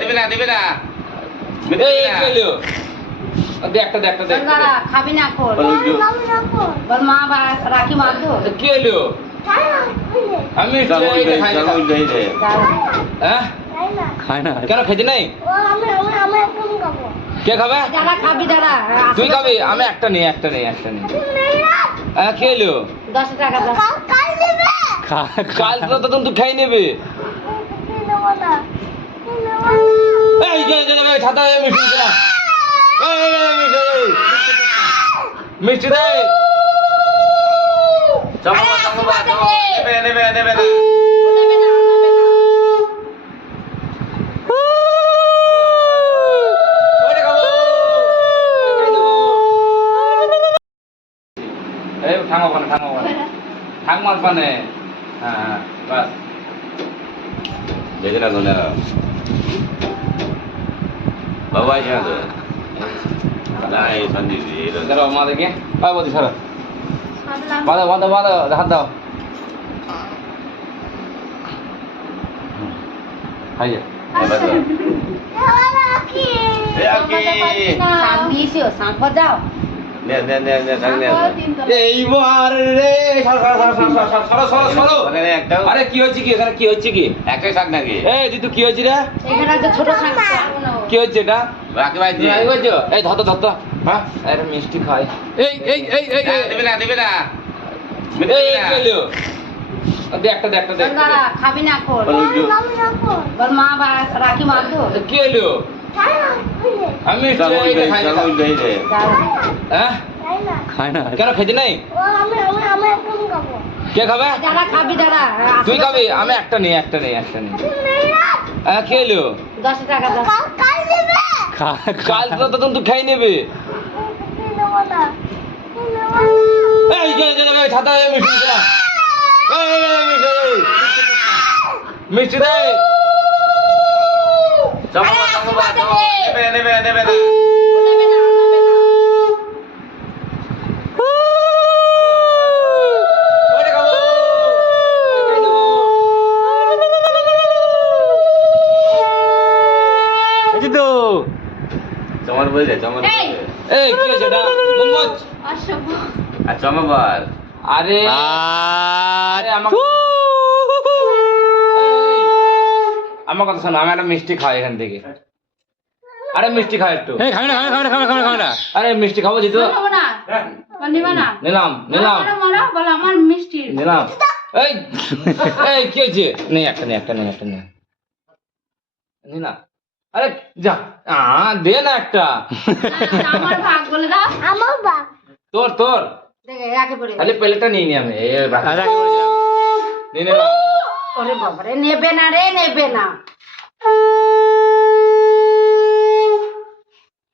দেবে না দেবে না খাবি না বল, মা রাখি কি হলো আমি খাই না। কেন খেতে নাই? কে খাবে? খাবি তুই খাবি? আমি একটা নেই একটা নেই একটা নেই। হ্যাঁ হলো দশ টাকা কাল তো তখন তুই খাই নেবে। না, দেবে না। নেবে না, নেবে না। নেব। এই ঠাঙো পানে ঠাঙো পানে। ঠাং মার পানে। হ্যাঁ হ্যাঁ বাস। দেখে রাখো না। বাবা আছে না তো? না, এই সন্দীপ, এই রকম। দাঁড়াও মা দেখে পাই বলছি সরো বাঁধো বাঁধো বাঁধো হাত দাও খাইয়ে এবার তো। এ, আকি। এইবার রে সরো সরো সরো আরে কি হচ্ছে কি এখানে? কি হচ্ছে কি? একটাই শাক নাকি? এই দিদু কি হচ্ছে রে? এখানে একটা ছোট শাক। কি হচ্ছে এটা? রাখি ভাই এই তো হ্যাঁ? আরে মিষ্টি খাই এই এই এই এই না, দেবে না, দেবে। এই এই খাবি না মা রাখি। কি হলো? আমি ওই খাই না। হ্যাঁ? কেন খেতে নাই? কে খাবে? খাবি তুই খাবি? আমি একটা নেই একটা নেই একটা নেই। হ্যাঁ দশ টাকা দাও। কাল তো তখন তুই খাই নেবে। এই যে যে যে ছাতা মিষ্টি মিষ্টি দে। নেবে নেবে না। চমর এই। কি হয়েছে এটা? মোমোজ আর চমর বল। আরে আরে, আমাকে- এই, আমার কথা শোনো আমি একটা মিষ্টি খাই এখান থেকে। আরে মিষ্টি খাই একটু। খাবে না খাবে না খাবে না খাবে না খাবে না খাবে না। আরে মিষ্টি খাব জিতু। নেব না। বল নিবে না। নিলাম নিলাম। মারো, মারো, বল আমার মিষ্টি। নিলাম। এই এই কি হয়েছে? নেই একটা নেই একটা নেই একটা নেই। নে না আরে যা। আ দে না একটা। আমার ভাগ বলে দাও। তোর তোর। দেখে একে পড়ে খালি প্লেটটা নিয়ে নি আমি। এই। নিয়ে নিলাম ওরে বাবারে নেবে না রে নেবে না।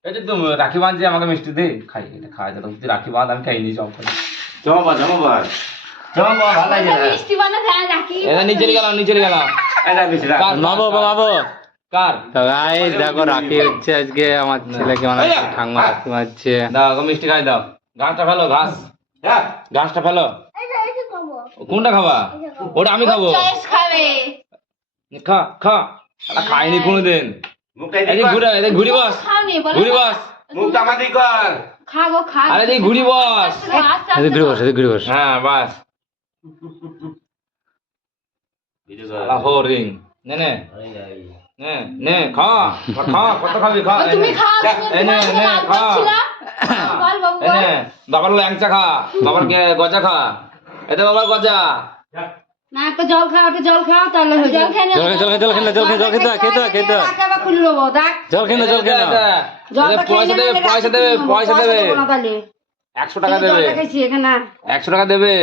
এই যে তুমি রাখি বাঁধছি আমাকে মিষ্টি দে খাই এটা খাই যা তুই রাখি বাঁধ আমি খাই নি সব খাই। চমর বল, চমর বল। চমর ভালো লাগছে মিষ্টি বানা যায় নাকি এটা নিচে গেলাম নিচে গেলাম। এই না, রাখ। মাবো মাবো কার? তো গাইস দেখো রাখি হচ্ছে আজকে। আমার ছেলেকে মানে আইয়া। রাখি মারছে দাও মিষ্টি খাই দাও। ঘাসটা ফেলো ঘাস। হ্যাঁ। ঘাসটা ফেলো। কোনটা খাবা? ওটা আমি খাব। খা খা। খাইনি কোনোদিন। ঘুরে ঘুরি বস। ঘুরি বস। আরে ঘুরি বস। ঘুরে বস বস। হ্যাঁ বাস। নে নে। নে নে খা। খা কত খাবি খা। তুমি খাও নে নে খা। নে বাবার ল্যাংচা খা। বাবার কে গজা খা। এতে বাবার গজা। না তো জল খাও তো জল খাও তাহলে হয়ে জল খেয়ে জল খেয়ে জল খেয়ে জল খেয়ে জল খেয়ে- জল খেতে খেতে খেতে। আবার খুলে নেব দেখ জল খেয়ে জল খেয়ে খেয়ে পয়সা দেবে পয়সা দেবে দেবো, পয়সা দেবে দেবো। একশো টাকা দেবে। একশো টাকা দেবে।